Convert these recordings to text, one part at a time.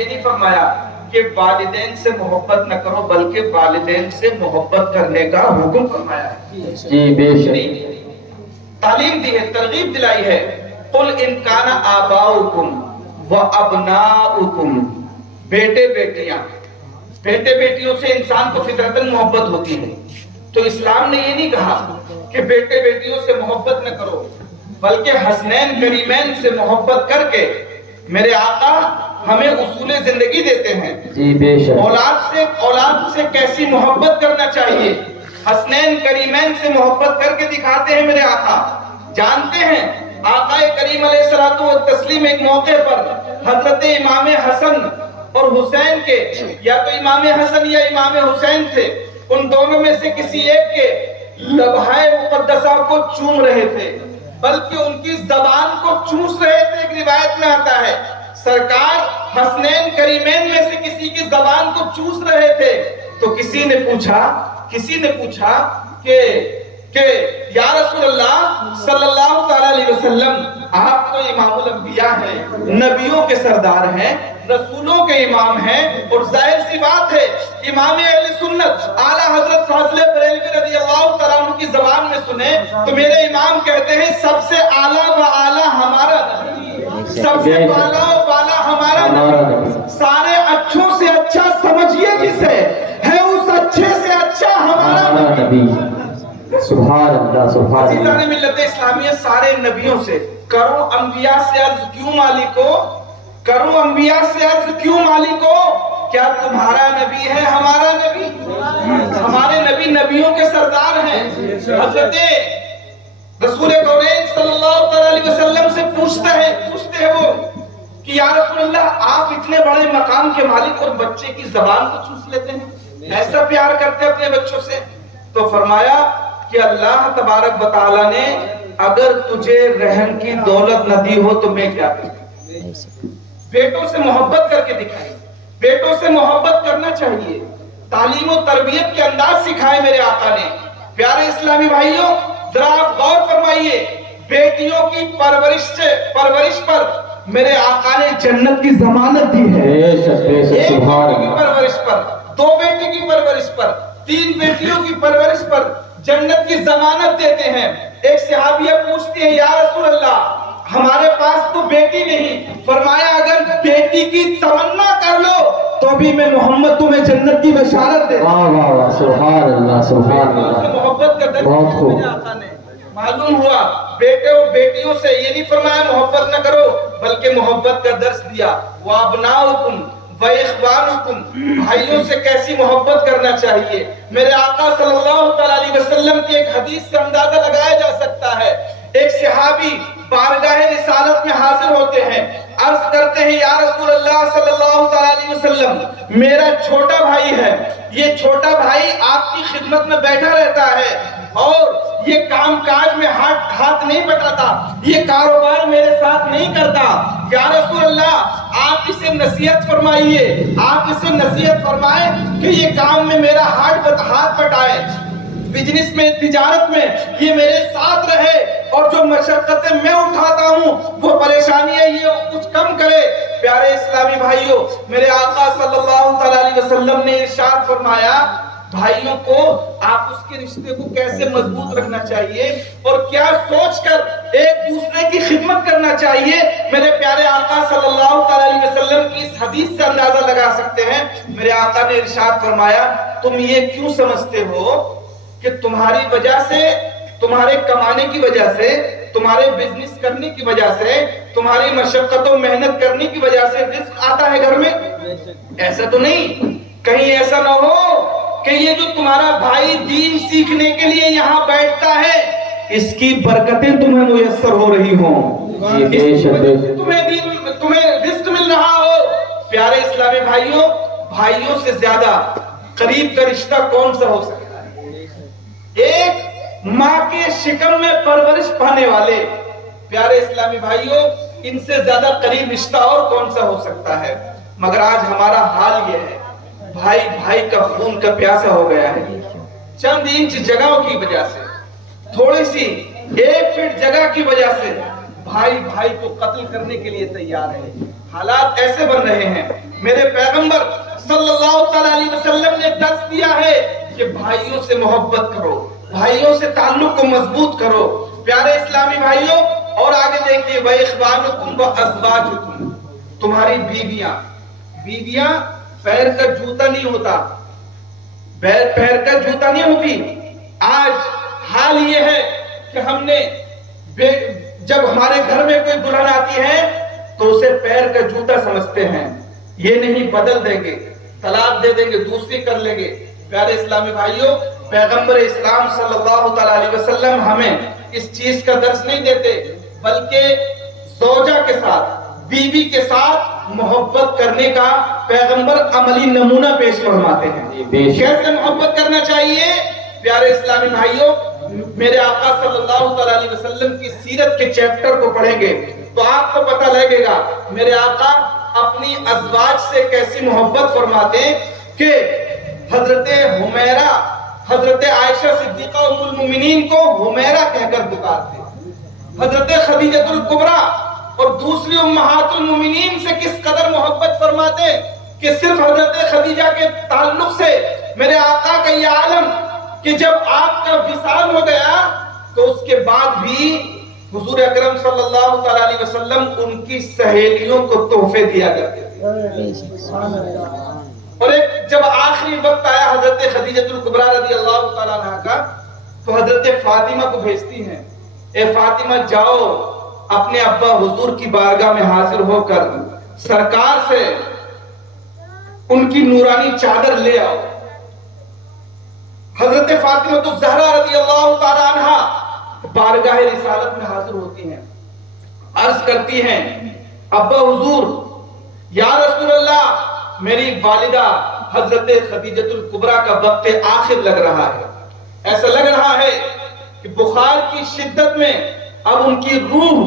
یہ نہیں فرمایا کہ والدین سے محبت نہ کرو بلکہ والدین سے محبت کرنے کا حکم فرمایا ہے. جی بے شک. تعلیم دی ہے، ترغیب دلائی ہے. قل ان کان آباؤکم و ابناؤکم، بیٹے بیٹیاں، بیٹے بیٹیوں سے انسان کو فطرتاً محبت ہوتی ہے. تو اسلام نے یہ نہیں کہا کہ بیٹے بیٹیوں سے محبت نہ کرو بلکہ حسنین کریمین سے محبت کر کے میرے آقا ہمیں اصول زندگی دیتے ہیں. جی بے شک. اولاد سے کیسی محبت کرنا چاہیے، حسنین کریمین سے محبت کر کے دکھاتے ہیں میرے آقا. جانتے ہیں آقا کریم علیہ الصلوۃ والتسلیم ایک موقع پر حضرت امام حسن اور حسین کے، یا تو امام حسن یا امام حسین تھے، ان دونوں میں سے کسی ایک کے لبھائے مقدسہ کو چوم رہے تھے، بلکہ ان کی زبان کو چوس رہے تھے. ایک روایت میں آتا ہے سرکار حسنین کریمین میں سے کسی کی زبان کو چوس رہے تھے تو کسی نے پوچھا کہ یا رسول اللہ صلی اللہ تعالی علیہ وسلم، آپ تو امام الانبیاء ہیں، نبیوں کے سردار ہیں، رسولوں کے امام ہیں، اور ظاہر سی بات ہے امام اہل سنت اعلیٰ حضرت فاضل بریلوی رضی اللہ تعالیٰ عنہ کی زبان میں سنیں تو میرے امام کہتے ہیں سب سے اعلیٰ و اعلیٰ ہمارا نبی، سب سے بالا و بالا ہمارا نبی، سارے اچھوں سے اچھا سمجھیے جسے ہے اس اچھے سے اچھا ہمارا نبی. سبحان اللہ سبحان اللہ. عزیزان ملت اسلامیہ، سارے نبیوں سے کرو انبیاء سے عرض کیوں مالکو، کرو انبیاء سے عرض کیوں مالکو، کیا تمہارا نبی ہے ہمارا نبی؟ ہمارے نبی نبیوں کے سردار ہیں. حضرت رسول کونین صلی اللہ علیہ وسلم سے پوچھتے ہیں وہ کہ یا رسول اللہ آپ اتنے بڑے مقام کے مالک اور بچے کی زبان کو چوس لیتے ہیں، ایسا پیار کرتے اپنے بچوں سے؟ تو فرمایا کہ اللہ تبارک و تعالیٰ نے اگر تجھے رحم کی دولت نہ دی ہو تو میں کیا کروں. بیٹوں سے محبت کر کے دکھائے، بیٹوں سے محبت کرنا چاہیے، تعلیم و تربیت کے انداز سکھائے میرے آقا نے. پیارے اسلامی بھائیوں ذرا آپ غور فرمائیے، بیٹیوں کی پرورش پر میرے آقا نے جنت کی ضمانت دی ہے. ایک بیٹی کی پرورش پر، 2 بیٹی کی پرورش پر، 3 بیٹیوں کی پرورش پر جنت کی ضمانت دیتے ہیں. ایک صحابیہ پوچھتی ہے یا رسول اللہ ہمارے پاس تو بیٹی نہیں، فرمایا اگر بیٹی کی تمنا کر لو تو بھی میں محمد تمہیں جنت کی بشارت دے. واہ واہ واہ سبحان اللہ سبحان اللہ. محبت کا درس بہت خوب. میرے آقا نے معلوم ہوا بیٹے اور بیٹیوں سے یہ نہیں فرمایا محبت نہ کرو بلکہ محبت کا درس دیا. وَأَبْنَاؤُكُمْ وَإِخْوَانُكُمْ، بھائیوں سے کیسی محبت کرنا چاہیے. میرے آقا صلی اللہ علیہ وسلم کی ایک حدیث سے اندازہ لگایا جا سکتا ہے. ایک صحابی بارگاہ رسالت میں حاضر ہوتے ہیں، عرض کرتے ہیں یا رسول اللہ صلی اللہ علیہ وسلم میرا چھوٹا بھائی ہے، یہ چھوٹا بھائی آپ کی خدمت میں بیٹھا رہتا ہے اور یہ کام کاج میں ہاتھ نہیں بٹاتا، یہ کاروبار میرے ساتھ نہیں کرتا. یا رسول اللہ آپ اسے نصیحت فرمائیے، آپ اسے نصیحت فرمائیں کہ یہ کام میں میرا ہاتھ بٹائے، بزنس میں تجارت میں یہ میرے ساتھ رہے اور جو مشقتیں میں اٹھاتا ہوں وہ پریشانیاں یہ کچھ کم کرے. پیارے اسلامی بھائیوں میرے آقا صلی اللہ علیہ وسلم نے ارشاد فرمایا بھائیوں کو آپ اس کے رشتے کو کیسے مضبوط رکھنا چاہیے اور کیا سوچ کر ایک دوسرے کی خدمت کرنا چاہیے. میرے پیارے آقا صلی اللہ علیہ وسلم کی اس حدیث سے اندازہ لگا سکتے ہیں. میرے آقا نے ارشاد فرمایا تم یہ کیوں سمجھتے ہو کہ تمہاری وجہ سے، تمہارے کمانے کی وجہ سے، تمہارے بزنس کرنے کی وجہ سے، تمہاری مشقت و محنت کرنے کی وجہ سے رزق آتا ہے گھر میں؟ ایسا تو نہیں. کہیں ایسا نہ ہو کہ یہ جو تمہارا بھائی دین سیکھنے کے لیے یہاں بیٹھتا ہے اس کی برکتیں تمہیں میسر ہو رہی ہوں، تمہیں رزق مل رہا ہو. پیارے اسلامی بھائیوں سے زیادہ قریب کا رشتہ کون سا ہو سکتا ہے؟ ایک ماں کے شکم میں پرورش پانے والے. پیارے اسلامی بھائیوں ان سے زیادہ قریب رشتہ اور کون سا ہو سکتا ہے؟ مگر آج ہمارا حال یہ ہے بھائی کا خون کا پیاسا ہو گیا ہے. چند انچ جگہوں کی وجہ سے، تھوڑی سی 1 فٹ جگہ کی وجہ سے بھائی کو قتل کرنے کے لیے تیار ہے. حالات ایسے بن رہے ہیں. میرے پیغمبر صلی اللہ علیہ وسلم نے درس دیا ہے کہ بھائیوں سے محبت کرو, بھائیوں سے تعلق کو مضبوط کرو. پیارے اسلامی بھائیوں, اور آگے دیکھیے وَإِخْوَانُكُمْ وَأَزْوَاجُكُمْ, تمہاری بیویاں. بیویاں پیر کا جوتا نہیں ہوتا, پیر کا جوتا نہیں ہوتی. آج حال یہ ہے کہ ہم نے جب ہمارے گھر میں کوئی دلہن آتی ہے تو اسے پیر کا جوتا سمجھتے ہیں. یہ نہیں, بدل دیں گے, طلاق دے دیں گے, دوسری کر لیں گے. پیارے اسلامی بھائیوں, پیغمبر اسلام صلی اللہ علیہ وسلم ہمیں اس چیز کا درس نہیں دیتے, بلکہ زوجہ کے ساتھ, بیوی کے ساتھ محبت کرنے کا پیغمبر عملی نمونہ پیش فرماتے ہیں. کیسے محبت کرنا چاہیے؟ پیارے اسلامی بھائیوں, میرے آقا صلی اللہ علیہ وسلم کی سیرت کے چیپٹر کو پڑھیں گے تو آپ کو پتہ لگے گا میرے آقا اپنی ازواج سے کیسی محبت فرماتے ہیں کہ حضرت حمیرہ, حضرت عائشہ صدیقہ ام المومنین کو حمیرہ کہہ کر پکارتے, حضرت خدیجۃ الکبریٰ اور دوسری امہات المومنین سے کس قدر محبت فرماتے کہ صرف حضرت خدیجہ کے تعلق سے میرے آقا کا یہ عالم کہ جب آپ کا وصال ہو گیا تو اس کے بعد بھی حضور اکرم صلی اللہ علیہ وسلم ان کی سہیلیوں کو تحفے دیا کرتے تھے. اور ایک جب آخری وقت آیا حضرت خدیجۃ الکبریٰ رضی اللہ تعالیٰ عنہ کا, تو حضرت فاطمہ کو بھیجتی ہیں, اے فاطمہ جاؤ اپنے ابا حضور کی بارگاہ میں حاضر ہو کر سرکار سے ان کی نورانی چادر لے آؤ. حضرت فاطمہ تو زہرا رضی اللہ تعالیٰ عنہ بارگاہ رسالت میں حاضر ہوتی ہیں, عرض کرتی ہیں ابا حضور, یا رسول اللہ, میری والدہ حضرت خدیجۃ الکبریٰ کا وقت آخر لگ رہا ہے. ایسا لگ رہا ہے کہ بخار کی شدت میں اب ان کی روح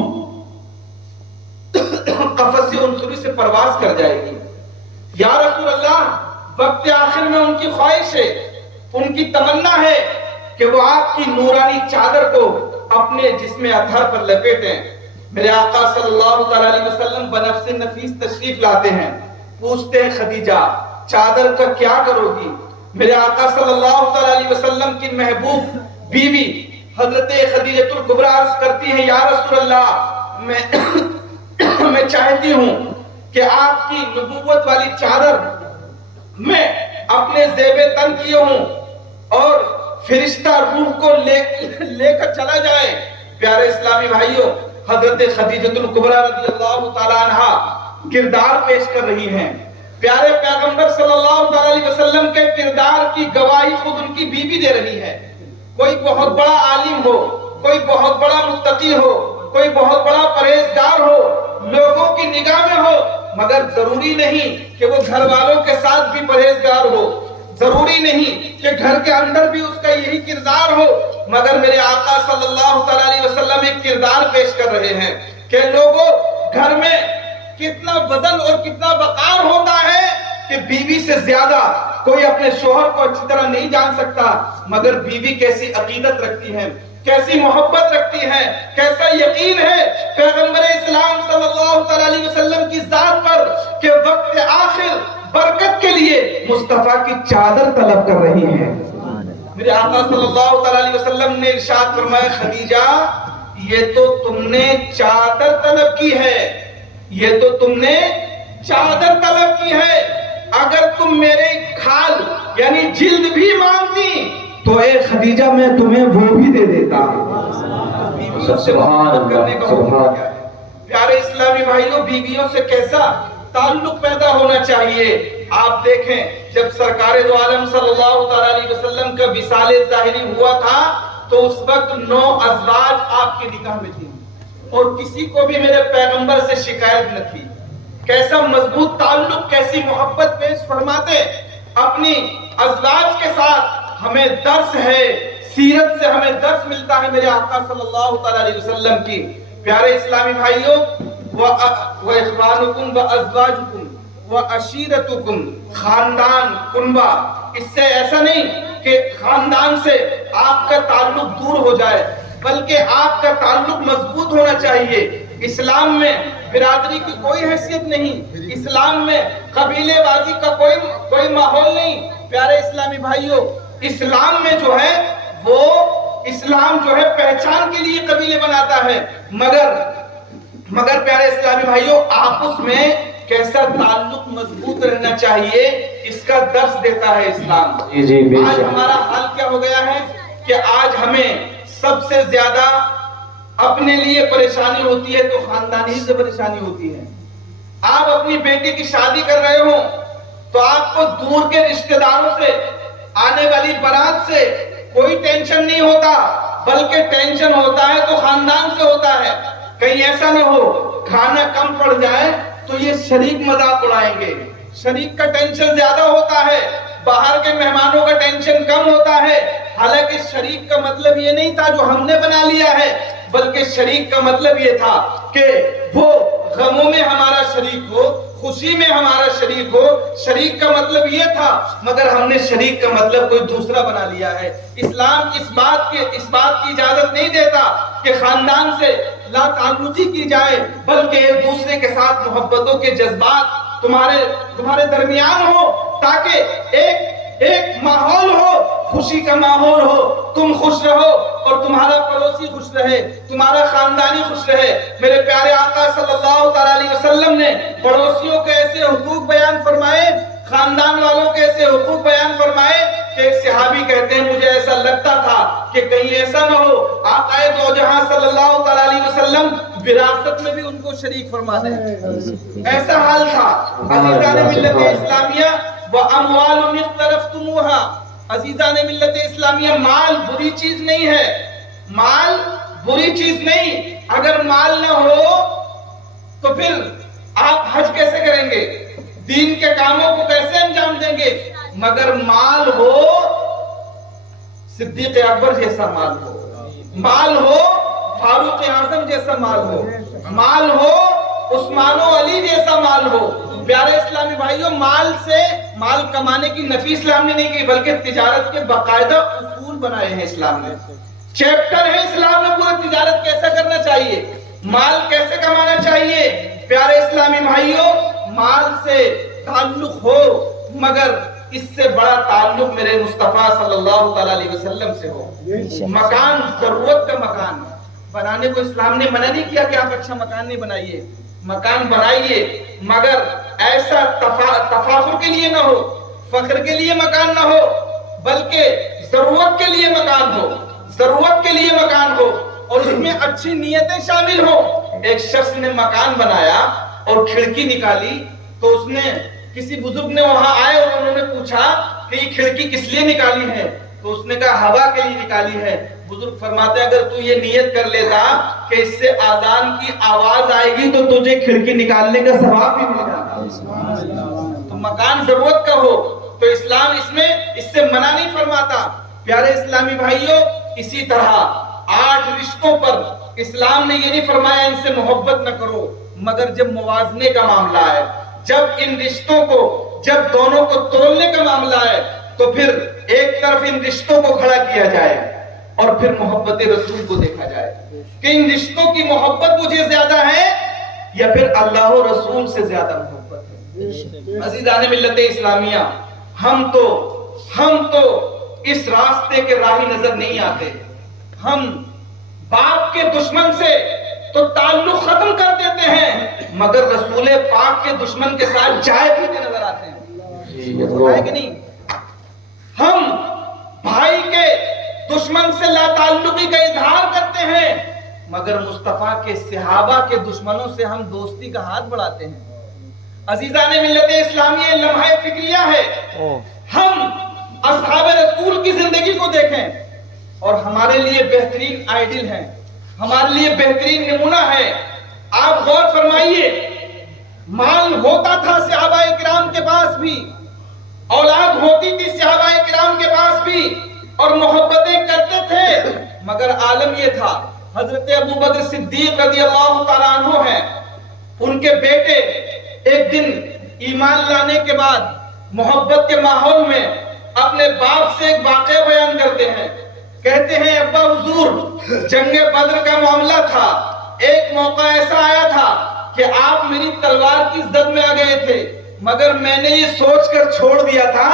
قفص عنصری سے پرواز کر جائے گی. یا رسول اللہ, وقت آخر میں ان کی خواہش ہے, ان کی تمنا ہے کہ وہ آپ کی نورانی چادر کو اپنے جسم اطہر پر لپیٹیں. میرے آقا صلی اللہ علیہ وسلم بنفس نفیس تشریف لاتے ہیں, پوچھتے ہیں خدیجہ چادر کا کیا کرو گی؟ میرے آقا صلی اللہ علیہ وسلم کی محبوب بیوی حضرت خدیجۃ الکبریٰ عرض کرتی ہیں یا رسول اللہ, میں چاہتی ہوں کہ آپ کی نبوت والی چادر میں اپنے زیب تن کیے ہوں اور فرشتہ روح کو لے کر چلا جائے. پیارے اسلامی بھائیوں, حضرت خدیجۃ الکبریٰ رضی اللہ تعالیٰ عنہ کردار پیش کر رہی ہیں. پیارے پیغمبر صلی اللہ علیہ وسلم کے کردار کی گواہی خود ان کی بیوی دے رہی ہے. کوئی بہت بڑا عالم ہو, کوئی بہت بڑا متقی ہو, کوئی بہت بڑا پرہیزگار ہو, لوگوں کی نگاہ میں ہو, مگر ضروری نہیں کہ وہ گھر والوں کے ساتھ بھی پرہیزگار ہو, ضروری نہیں کہ گھر کے اندر بھی اس کا یہی کردار ہو, مگر میرے آقا صلی اللہ علیہ وسلم ایک کردار پیش کر رہے ہیں کہ لوگوں گھر میں کتنا وزن اور کتنا وقار ہوتا ہے کہ بیوی سے زیادہ کوئی اپنے شوہر کو اچھی طرح نہیں جان سکتا, مگر بیوی کیسی عقیدت رکھتی ہے, کیسی محبت رکھتی ہے, کیسا یقین ہے پیغمبر اسلام صلی اللہ علیہ وسلم کی ذات پر کہ وقت آخر برکت کے لیے مصطفیٰ کی چادر طلب کر رہی ہے. میرے آقا صلی اللہ علیہ وسلم نے ارشاد فرمایا خدیجہ یہ تو تم نے چادر طلب کی ہے, یہ تو تم نے چادر طلب کی ہے, اگر تم میرے کھال یعنی جلد بھی مانگتی تو اے خدیجہ میں تمہیں وہ بھی دے دیتا. سبحان اللہ, سبحان. پیارے اسلامی بھائیوں, بیویوں سے کیسا تعلق پیدا ہونا چاہیے. آپ دیکھیں جب سرکار دو عالم صلی اللہ علیہ وسلم کا وصال ظاہری ہوا تھا تو اس وقت 9 ازواج آپ کی نکاح میں تھی اور کسی کو بھی میرے پیغمبر سے شکایت نہ تھی. کیسا مضبوط تعلق, کیسی محبت پیش فرماتے اپنی ازواج کے ساتھ. ہمیں درس ہے, سیرت سے ہمیں درس ملتا ہے میرے آقا صلی اللہ علیہ وسلم کی. پیارے اسلامی بھائیوں, وَإِخْوَانُكُمْ وَأَزْوَاجُكُمْ وَعَشِيرَتُكُمْ, خاندان, کنبہ. اس سے ایسا نہیں کہ خاندان سے آپ کا تعلق دور ہو جائے, بلکہ آپ کا تعلق مضبوط ہونا چاہیے. اسلام میں برادری کی کوئی حیثیت نہیں، اسلام میں قبیلے بازی کا کوئی ماحول نہیں۔ پیارے اسلامی بھائیوں، اسلام میں جو ہے وہ اسلام جو ہے پہچان کے لیے قبیلے بناتا ہے، مگر پیارے اسلامی بھائیوں آپس میں کیسا تعلق مضبوط رہنا چاہیے اس کا درس دیتا ہے اسلام۔ آج ہمارا حال کیا ہو گیا ہے کہ آج ہمیں سب سے زیادہ اپنے لیے پریشانی ہوتی ہے تو خاندانی سے پریشانی ہوتی ہے۔ آپ اپنی بیٹی کی شادی کر رہے ہو تو آپ کو دور کے رشتہ داروں سے، آنے والی بارات سے کوئی ٹینشن نہیں ہوتا، بلکہ ٹینشن ہوتا ہے تو خاندان سے ہوتا ہے۔ کہیں ایسا نہ ہو کھانا کم پڑ جائے تو یہ شریک مذاق اڑائیں گے، شریک کا ٹینشن زیادہ ہوتا ہے، باہر کے مہمانوں کا ٹینشن کم ہوتا ہے۔ حالانکہ شریک کا مطلب یہ نہیں تھا جو ہم نے بنا لیا ہے، بلکہ شریک کا مطلب یہ تھا کہ وہ غموں میں ہمارا شریک ہو، خوشی میں ہمارا شریک ہو۔ شریک کا مطلب یہ تھا، مگر ہم نے شریک کا مطلب کوئی دوسرا بنا لیا ہے۔ اسلام اس بات کی اجازت نہیں دیتا کہ خاندان سے لا تعلقی کی جائے، بلکہ ایک دوسرے کے ساتھ محبتوں کے جذبات تمہارے درمیان ہو، تاکہ ایک ماحول ہو، خوشی کا ماحول ہو، تم خوش رہو اور تمہارا پڑوسی خوش رہے، تمہارا خاندانی خوش رہے۔ میرے پیارے آقا صلی اللہ علیہ وسلم نے پڑوسیوں کے ایسے حقوق بیان فرمائے، خاندان والوں کے ایسے حقوق بیان فرمائے کہ ایک صحابی کہتے ہیں مجھے ایسا لگتا تھا کہ کہیں ایسا نہ ہو آقا دو جہاں صلی اللہ علیہ وسلم وراثت میں بھی ان کو شریک فرما دیں۔ ایسا حال تھا۔ عزیزان ملت اسلامیہ وَأَمْوَالٌ اقْتَرَفْتُمُوهَا، عزیزان ملت اسلامیہ مال بری چیز نہیں ہے، مال بری چیز نہیں۔ اگر مال نہ ہو تو پھر آپ حج کیسے کریں گے، دین کے کاموں کو کیسے انجام دیں گے؟ مگر مال ہو، صدیق اکبر جیسا مال ہو فاروق اعظم جیسا مال ہو عثمان و علی جیسا مال ہو۔ پیارے اسلامی بھائیوں، مال کمانے کی نفی اسلام نے نہیں کی، بلکہ تجارت کے باقاعدہ اصول بنائے ہیں اسلام نے، چیپٹر ہے اسلام میں پورا تجارت کیسا کرنا چاہیے، مال کیسے کمانا چاہیے۔ پیارے اسلامی بھائیوں، مال سے تعلق ہو، مگر اس سے بڑا تعلق میرے مصطفیٰ صلی اللہ علیہ وسلم سے ہو۔ مکان ضرورت کا مکان بنانے کو اسلام نے منع نہیں کیا کہ آپ اچھا مکان نہیں بنائیے، مکان بنائیے، مگر ایسا تفاخر کے لیے نہ ہو، فخر کے لیے مکان نہ ہو، بلکہ ضرورت کے لیے مکان ہو اور اس میں اچھی نیتیں شامل ہو۔ ایک شخص نے مکان بنایا اور کھڑکی نکالی تو اس نے کسی بزرگ نے وہاں آئے اور انہوں نے پوچھا کہ یہ کھڑکی کس لیے نکالی ہے، تو اس نے کہا ہوا کے لیے نکالی ہے۔ بزرگ فرماتے ہیں اگر تو یہ نیت کر لیتا کہ اس سے آذان کی آواز آئے گی تو تجھے کھڑکی نکالنے کا ثواب بھی مل جاتا۔ تو مکان ضرورت کا ہو تو اسلام اس سے منع نہیں فرماتا۔ پیارے اسلامی بھائیوں، اسی طرح 8 رشتوں پر اسلام نے یہ نہیں فرمایا ان سے محبت نہ کرو، مگر جب موازنے کا معاملہ ہے، جب دونوں کو تولنے کا معاملہ ہے تو پھر ایک طرف ان رشتوں کو کھڑا کیا جائے اور پھر محبت رسول کو دیکھا جائے کہ ان رشتوں کی محبت مجھے زیادہ ہے یا پھر اللہ و رسول سے زیادہ محبت ہے۔ عزیزان ملت اسلامیہ، ہم تو اس راستے کے راہی نظر نہیں آتے، ہم باپ کے دشمن سے تو تعلق ختم کر دیتے ہیں، مگر رسول پاک کے دشمن کے ساتھ چائے پیتے نظر آتے ہیں، ہوتا ہے کہ نہیں؟ ہم بھائی کے دشمن سے لا تعلقی کا اظہار کرتے ہیں، مگر مصطفیٰ کے صحابہ کے دشمنوں سے ہم دوستی کا ہاتھ بڑھاتے ہیں۔ عزیزان ملت اسلامیہ، لمحہ فکریہ ہے، ہم اصحاب رسول کی زندگی کو دیکھیں اور ہمارے لیے بہترین آئیڈل ہیں، ہمارے لیے بہترین نمونہ ہے۔ آپ غور فرمائیے، مال ہوتا تھا صحابہ کرام کے پاس بھی، اولاد ہوتی تھی صحابہ کرام کے پاس بھی، اور محبتیں کرتے تھے، مگر عالم یہ تھا۔ حضرت ابو بکر صدیق رضی اللہ تعالیٰ عنہ ہیں، ان کے بیٹے ایک دن ایمان لانے کے بعد محبت کے ماحول میں اپنے باپ سے ایک واقعہ بیان کرتے ہیں، کہتے ہیں ابا حضور، جنگ بدر کا معاملہ تھا، ایک موقع ایسا آیا تھا کہ آپ میری تلوار کی زد میں آ گئے تھے، مگر میں نے یہ سوچ کر چھوڑ دیا تھا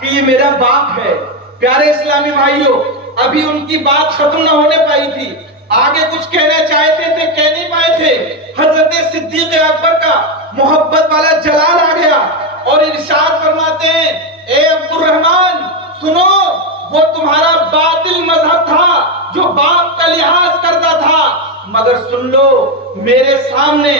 کہ یہ میرا باپ ہے۔ پیارے اسلامی بھائیوں، ابھی ان کی بات ختم نہ ہونے پائی تھی، آگے کچھ کہنا چاہتے تھے، کہہ نہیں پائے تھے۔ حضرت صدیق اکبر کا محبت والا جلال آ گیا اور ارشاد فرماتے ہیں، اے عبد الرحمن سنو، وہ تمہارا باطل مذہب تھا جو باپ کا لحاظ کرتا تھا، مگر سن لو میرے سامنے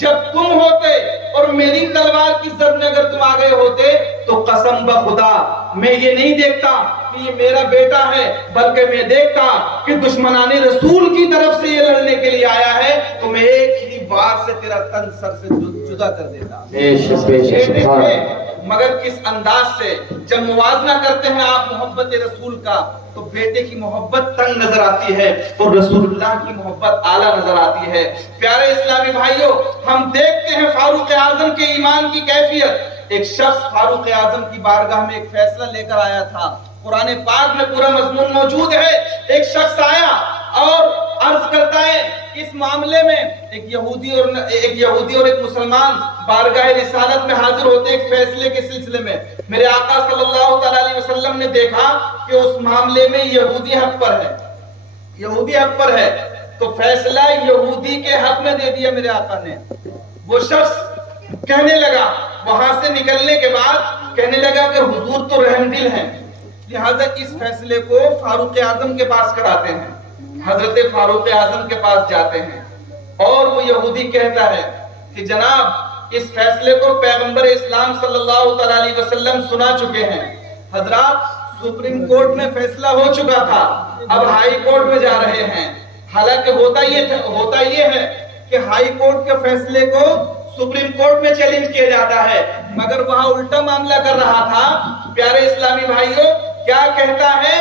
جب تم ہوتے اور میری تلوار کی زد میں اگر تم آگئے ہوتے تو قسم بخدا میں یہ نہیں دیکھتا کہ یہ میرا بیٹا ہے، بلکہ میں دیکھتا کہ دشمنان رسول کی طرف سے یہ لڑنے کے لیے آیا ہے تو میں ایک ہی بار سے تیرا تن سر سے جدا کر دیتا۔ بے شک مگر کس انداز سے جب موازنہ کرتے ہیں آپ محبت رسول کا تو بیٹے کی محبت تنگ نظر آتی ہے اور رسول اللہ کی محبت اعلیٰ نظر آتی ہے۔ پیارے اسلامی بھائیوں، ہم دیکھتے ہیں فاروق اعظم کے ایمان کی کیفیت۔ ایک شخص فاروق اعظم کی بارگاہ میں ایک فیصلہ لے کر آیا تھا، قرآن پاک میں پورا مضمون موجود ہے۔ ایک شخص آیا اور عرض کرتا ہے اس معاملے میں ایک یہودی اور ایک مسلمان بارگاہ رسالت میں حاضر ہوتے ایک فیصلے کے سلسلے میں۔ میرے آقا صلی اللہ تعالی علیہ وسلم نے دیکھا کہ اس معاملے میں یہودی حق پر ہے تو فیصلہ یہودی کے حق میں دے دیا میرے آقا نے۔ وہ شخص کہنے لگا، وہاں سے نکلنے کے بعد کہنے لگا کہ حضور تو رحم دل ہیں، لہذا اس فیصلے کو فاروق اعظم کے پاس کراتے ہیں۔ حضرت فاروق اعظم کے پاس جاتے ہیں اور وہ یہودی کہتا ہے کہ جناب اس فیصلے کو پیغمبر اسلام صلی اللہ علیہ وسلم سنا چکے ہیں۔ حضرات سپریم کورٹ میں فیصلہ ہو چکا تھا، اب ہائی کورٹ میں جا رہے ہیں۔ حالانکہ ہوتا یہ ہے کہ ہائی کورٹ کے فیصلے کو سپریم کورٹ میں چیلنج کیا جاتا ہے، مگر وہاں الٹا معاملہ کر رہا تھا۔ پیارے اسلامی بھائیوں، کیا کہتا ہے؟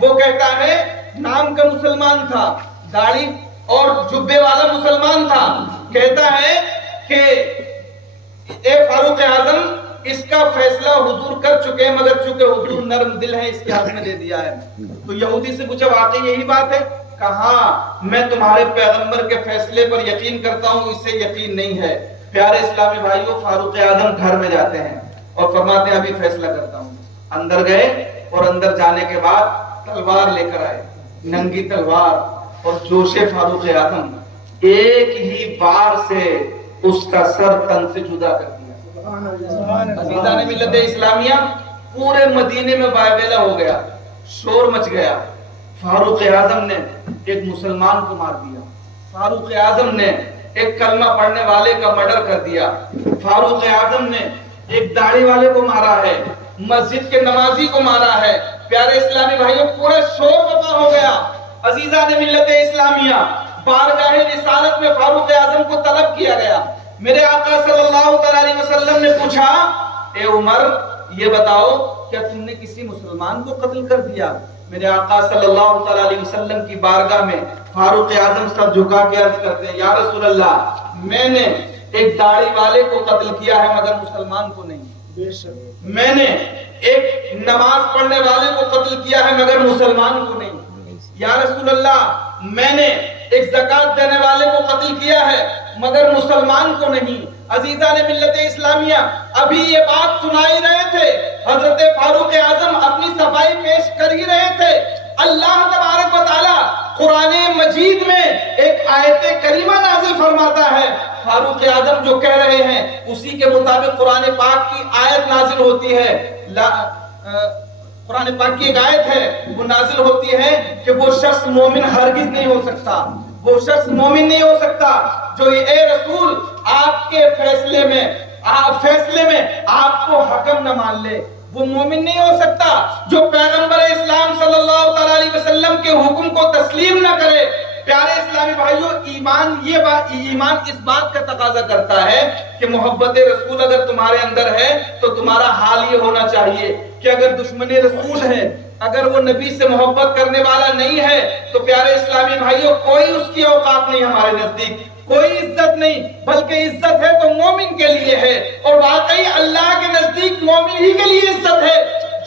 وہ کہتا ہے نام کا مسلمان تھا، داڑھی اور جبے والا مسلمان تھا، کہتا ہے کہ اے فاروق اعظم اس کا فیصلہ حضور کر چکے ہیں، مگر چونکہ حضور نرم دل ہیں اس کے حق میں دے دیا ہے۔ تو یہودی سے پوچھا واقعی یہی بات ہے؟ کہا میں تمہارے پیغمبر کے فیصلے پر یقین کرتا ہوں، اس سے یقین نہیں ہے۔ پیارے اسلامی بھائیوں، فاروق اعظم گھر میں جاتے ہیں اور فرماتے ہیں ابھی فیصلہ کرتا ہوں۔ اندر گئے اور اندر جانے کے بعد تلوار لے کر آئے، ننگی تلوار، اور جوش فاروق اعظم ایک ہی بار سے اس کا سر تن سے جدا کر دیا۔ عزیزان ملت اسلامیہ، پورے مدینے میں وائبیلا ہو گیا، شور مچ گیا۔ فاروق اعظم نے ایک مسلمان کو مار دیا، فاروق اعظم نے ایک کلمہ پڑھنے والے کا مرڈر کر دیا، فاروق اعظم نے ایک داڑھی والے کو مارا ہے، مسجد کے نمازی کو مارا ہے۔ پیارے اسلامی بھائیوں، پورا شور بپا ہو گیا۔ عزیزان ملت اسلامیہ، بارگاہ رسالت میں فاروق اعظم کو طلب کیا گیا۔ میرے آقا صلی اللہ علیہ وسلم نے پوچھا، اے عمر یہ بتاؤ کیا تم نے کسی مسلمان کو قتل کر دیا؟ میرے آقا صلی اللہ علیہ وسلم کی بارگاہ میں فاروق اعظم سر جھکا کے عرض کرتے ہیں، یا رسول اللہ میں نے ایک داڑھی والے کو قتل کیا ہے مگر مسلمان کو نہیں، میں نے ایک نماز پڑھنے والے کو قتل کیا ہے مگر مسلمان کو نہیں، یا رسول اللہ میں نے ایک زکات دینے والے کو قتل کیا ہے مگر مسلمان کو نہیں۔ عزیزان ملت اسلامیہ، ابھی یہ بات سنائی رہے تھے، حضرت فاروق اعظم اپنی صفائی پیش کر ہی رہے تھے، اللہ تبارک و تعالی قرآن مجید میں ایک آیت کریمہ نازل فرماتا ہے۔ فاروق اعظم جو کہہ رہے ہیں اسی کے مطابق قرآن پاک کی آیت نازل ہوتی ہے۔ قرآن پاک کی ایک آیت ہے، وہ نازل ہوتی ہے کہ وہ شخص مومن ہرگز نہیں ہو سکتا، وہ شخص مومن نہیں ہو سکتا جو اے رسول آپ کے فیصلے میں آپ کو حکم نہ مان لے، وہ مومن نہیں ہو سکتا جو پیغمبر اسلام صلی اللہ علیہ وسلم کے حکم کو تسلیم نہ کرے۔ پیارے اسلامی بھائیوں، ایمان اس بات کا تقاضا کرتا ہے کہ محبت رسول اگر تمہارے اندر ہے تو تمہارا حال یہ ہونا چاہیے کہ اگر دشمن رسول ہے، اگر وہ نبی سے محبت کرنے والا نہیں ہے تو پیارے اسلامی بھائیوں کوئی اس کی اوقات نہیں ہمارے نزدیک، کوئی عزت نہیں، بلکہ عزت ہے تو مومن کے لیے ہے، اور واقعی اللہ کے نزدیک مومن ہی کے لیے عزت ہے۔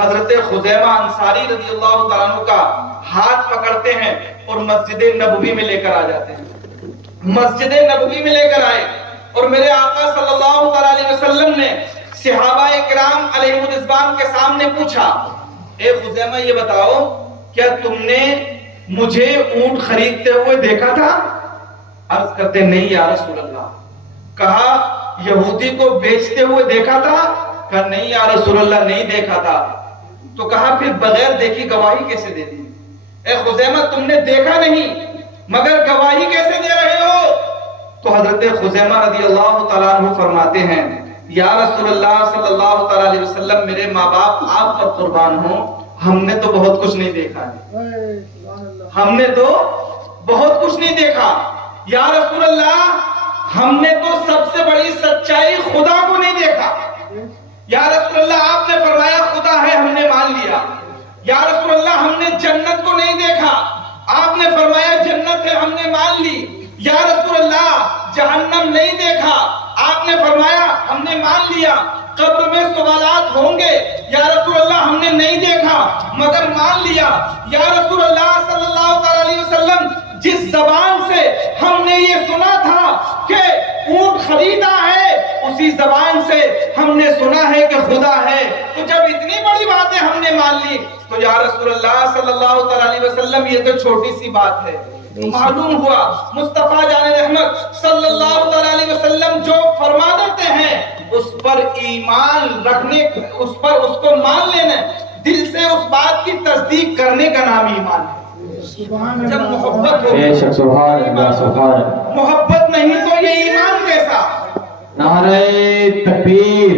حضرت خزیمہ انصاری رضی اللہ تعالیٰ عنہ کا ہاتھ پکڑتے ہیں اور مسجد نبوی میں لے کر آ جاتے ہیں. مسجد نبوی میں لے کر آئے اور میرے آقا صلی اللہ تعالیٰ علیہ وسلم نے صحابہ کرام علیہ الرضوان کے سامنے پوچھا, اے خزیمہ یہ بتاؤ کیا تم نے مجھے اونٹ خریدتے ہوئے دیکھا تھا؟ عرض کرتے نہیں یا رسول اللہ. کہا یہودی کو بیچتے ہوئے دیکھا تھا؟ کہا نہیں یا رسول اللہ نہیں دیکھا تھا. تو کہا پھر بغیر دیکھی گواہی کیسے دے دی؟ اے خزیمہ تم نے دیکھا نہیں مگر گواہی کیسے دے رہے ہو؟ تو حضرت خزیمہ رضی اللہ تعالیٰ عنہ فرماتے ہیں یا رسول اللہ صلی اللہ تعالیٰ علیہ وسلم میرے ماں باپ آپ پر قربان ہوں, ہم نے تو بہت کچھ نہیں دیکھا ہے, ہم نے تو بہت کچھ نہیں دیکھا. یا رسول اللہ ہم نے تو سب سے بڑی سچائی خدا کو نہیں دیکھا. یا رسول اللہ آپ نے فرمایا خدا ہے ہم نے مان لیا. یا رسول اللہ ہم نے جنت کو نہیں دیکھا, آپ نے فرمایا جنت ہے ہم نے مان لی. یا رسول اللہ جہنم نہیں دیکھا, آپ نے فرمایا ہم نے مان لیا. قبر میں سوالات ہوں گے, یا رسول اللہ ہم نے نہیں دیکھا مگر مان لیا. یا رسول اللہ صلی اللہ تعالی علیہ وسلم جس زبان سے ہم نے یہ سنا تھا کہ اونٹ خریدا ہے اسی زبان سے ہم نے سنا ہے کہ خدا ہے. تو جب اتنی بڑی باتیں ہم نے مان لی تو یا رسول اللہ صلی اللہ تعالی علیہ وسلم یہ تو چھوٹی سی بات ہے. معلوم ہوا مصطفیٰ جان رحمت صلی اللہ علیہ وسلم جو فرما دیتے ہیں اس پر ایمان رکھنے, اس کو مان لینا, دل سے اس بات کی تصدیق کرنے کا نام ایمان ہے. جب محبت ہو, سبحان اللہ سبحان اللہ. محبت نہیں تو یہ ایمان کیسا؟ نعرہ تکبیر.